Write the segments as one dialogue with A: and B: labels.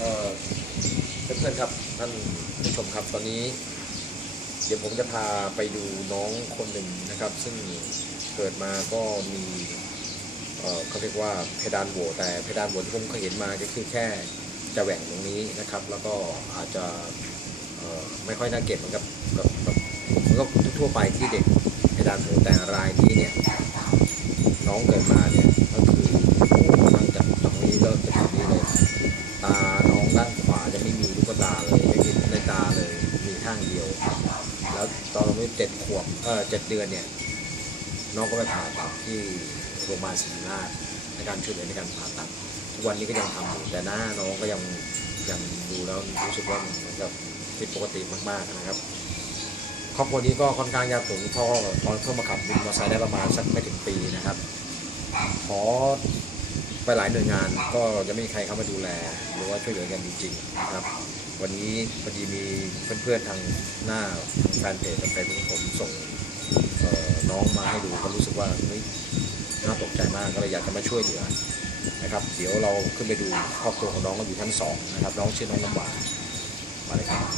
A: เพื่อนๆครับท่านผู้ชมครับตอนนี้เดี๋ยวผมจะพาไปดูน้องคนหนึ่งนะครับซึ่งเกิดมาก็มีเขาเรียกว่าเพดานโหว่แต่เพดานโหว่ที่ผมเคยเห็นมาก็คือแค่จะแหว่งตรงนี้นะครับแล้วก็อาจจะไม่ค่อยน่าเก็บเหมือนกับมันก็ทั่วไปที่เด็กเพดานโหว่แต่รายนี้เนี่ยน้องเกิดมาเนี่ยก็คือตั้งจากตรงนี้ก็จะถึงนี้เลยตาน้องด้านขวาจะไม่มีลูกตาเลยไม่มีในตาเลยมีข้างเดียวแล้วตอนอายุ7 ขวบ7 เดือนเนี่ยน้องก็ไปผ่าตัดที่โรงพยาบาลศิริราชในการช่วยเหลือในการผ่าตัดทุกวันนี้ก็ยังทำอยู่แต่หน้าน้องก็ยังดูแล้วรู้สึกว่าเหมือนกับผิดปกติมากๆนะครับครอบครัวนี้ก็ค่อนข้างยากจนพ่อตอนเข้ามาขับวินมอเตอร์ไซค์ได้ประมาณสักไม่ถึงปีนะครับขอไปหลายหน่วยงานก็ยังไม่มีใครเข้ามาดูแลหรือว่าช่วยเหลือกันจริงๆนะครับวันนี้พอดีมีเพื่อนๆทางหน้าแฟนเพจกับแฟนของผมส่งน้องมาให้ดูก็รู้สึกว่าน่าตกใจมากก็เลยอยากจะมาช่วยเหลือนะครับเดี๋ยวเราขึ้นไปดูครอบครัวของน้องก็อยู่ชั้น2นะครับน้องชื่อน้องน้ำหวานมาเลยครับ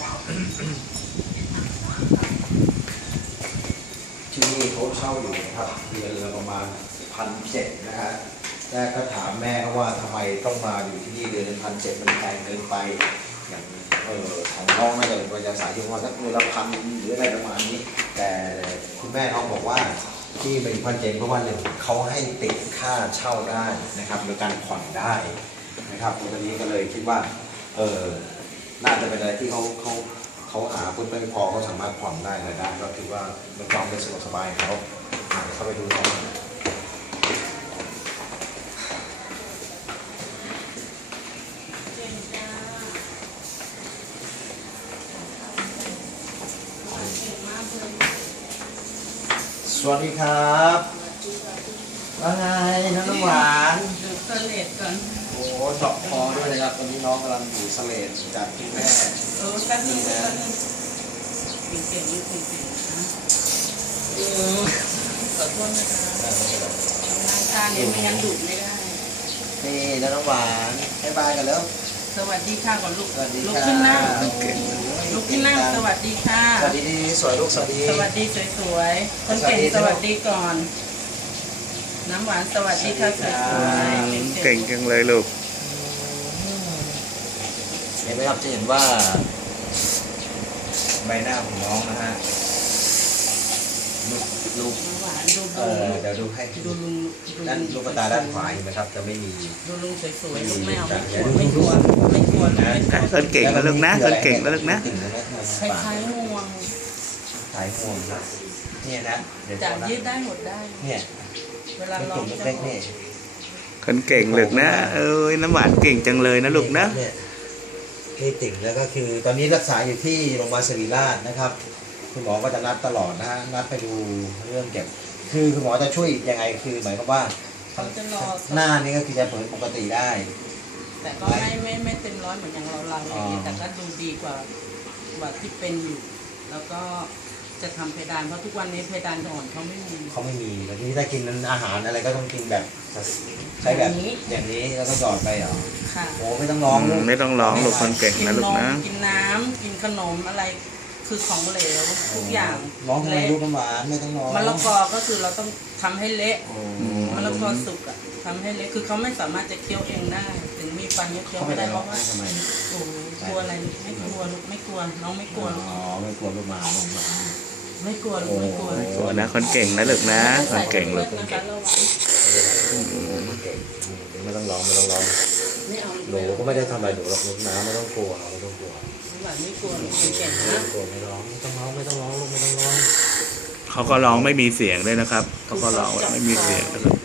A: ที่นี่เขาเช่าอยู่นะครับเดือนละประมาณ1,700นะฮะแรกก็ถามแม่เขาว่าทำไมต้องมาอยู่ที่นี่เดือนละ1,700มันแพงเกินไปอย่างของน้องน่าจะเป็นภาษาที่ว่าสักเดือนละ1,000หรืออะไรประมาณนี้แต่คุณแม่น้องบอกว่าที่เป็น1,700เพราะว่าหนึ่งเขาให้ติดค่าเช่าได้นะครับโดยการผ่อนได้นะครับตรงนี้ก็เลยคิดว่าน่าจะเป็นอะไรที่เขาหาคุณไม่พอเขาสามารถผ่อนได้อะไรได้ก็คิดว่าเป็นความเป็นสะดวกสบายเขาเข้าไปดูเขาสวัสดีครับว่าไงน้องน้ำหวาน
B: ดูสเลดก่อน
A: โอ้เจาะคอด้วยนะครับตอนนี้น้องกำลังอยู่สเลดจากคุณแม่
B: แป๊บนึงเก่งๆเก่งๆนะขอโทษนะคะร่างกายเนี่ยไม่งั้นดุไม่ได้
A: นี่น้องหวานให้บายกันแล้ว
B: สวัสดีค่ะก่อนลูกลุกขึ้นนั่งลุกขึ้นนั่งสวัสดีค่ะ
A: สวัสดีสวยลูกสวัสดี
B: สวัสดีสวยๆคนเก่งสวัสดีก่อนน้ำหวานสวัสดีค่ะสวย
C: ๆเก่งจังเลยลูก
A: เห็นไหมครับจะเห็นว่าใบหน้าของน้องนะฮะลูก
B: หวานดู
A: เดี๋ยวดูให้
B: ดูลุง
A: ด้านลูกตาด้านขวาเห็นไหมครับจะไม่มี
B: ดูลุงสวยๆลูกไม่เอาไม่กลัว
C: คนเก่งนะลูกนะคนเก่งนะลูกนะ
B: คล้ายๆห่วง
A: สายห่วงครับเนี่ยนะ
B: จากยืดได้หมดได้
A: เนี่ย
B: เวลาเราจะ
C: คนเก่งลูกนะน้ำหวานเก่งจังเลยนะลูกนะ
A: นี่ติ่งแล้วก็คือตอนนี้รักษาอยู่ที่โรงพยาบาลศิริราชนะครับคุณหมอก็จะนัดตลอดนะฮะนัดไปดูเรื่องเก็บคือคุณหมอจะช่วยยังไงคือหมายความว่า
B: เขาจะรอ
A: หน้านี่ก็คือจะเปิดปกติได้
B: แต่ก็ไม่เต็มร้อยเหมือนอย่างเราอย่างนี้แต่ก็ดูดีกว่าที่เป็นอยู่แล้วก็จะทำเพดานเพราะทุกวันนี้เพดานอ่อนเขาไม่มี
A: แล้วที่ถ้ากินอาหารอะไรก็ต้องกินแบบใช้แบบอย่างนี้แล้วก็หยอดไปเหรอ
B: ค่ะ
A: โอ้ไม่ต้องร้อง
C: ไม่ต้องร้องลูกคนเก่งนะลูกนะ
B: กินน้ำกินขนมอะไรคือของเหลวทุกอย่าง
A: ร้องทำไมลูกน้ำหวานไม่ต้องร้อง
B: มะละกอก็คือเราต้องทำให้เละมะละกอสุกอ่ะทำให้เละคือเขาไม่สามารถจะเคี้ยวเองได้ถึงมีฟันเคี้ยวไม่ได้เพราะว่าโอ้กลัวอะไรไม่กลัวลูกไม่กลัวน้องไม่กลัว
A: อ๋อไม่กลัวลูกหมา
B: ไม่กลัวลูกไม่กลัว
C: ไม่กลัวนะคนเก่งนะลูกนะคนเก่งลูก
A: ไม่ต้องร้องหนูก็ไม่ได้ทำอะไรหนูหรอกลูกน้ำไม่ต้องกลัวไม่ต้องกลัว
B: ไม่กลัวลูกเก่งนะ
A: กลัวไม่ร้องไม่ต้องร้องลูกไม่ต้องร้อง
C: เขาก็ร้องไม่มีเสียงด้วยนะครับเขาก็ร้องไม่มีเสียงนะครับ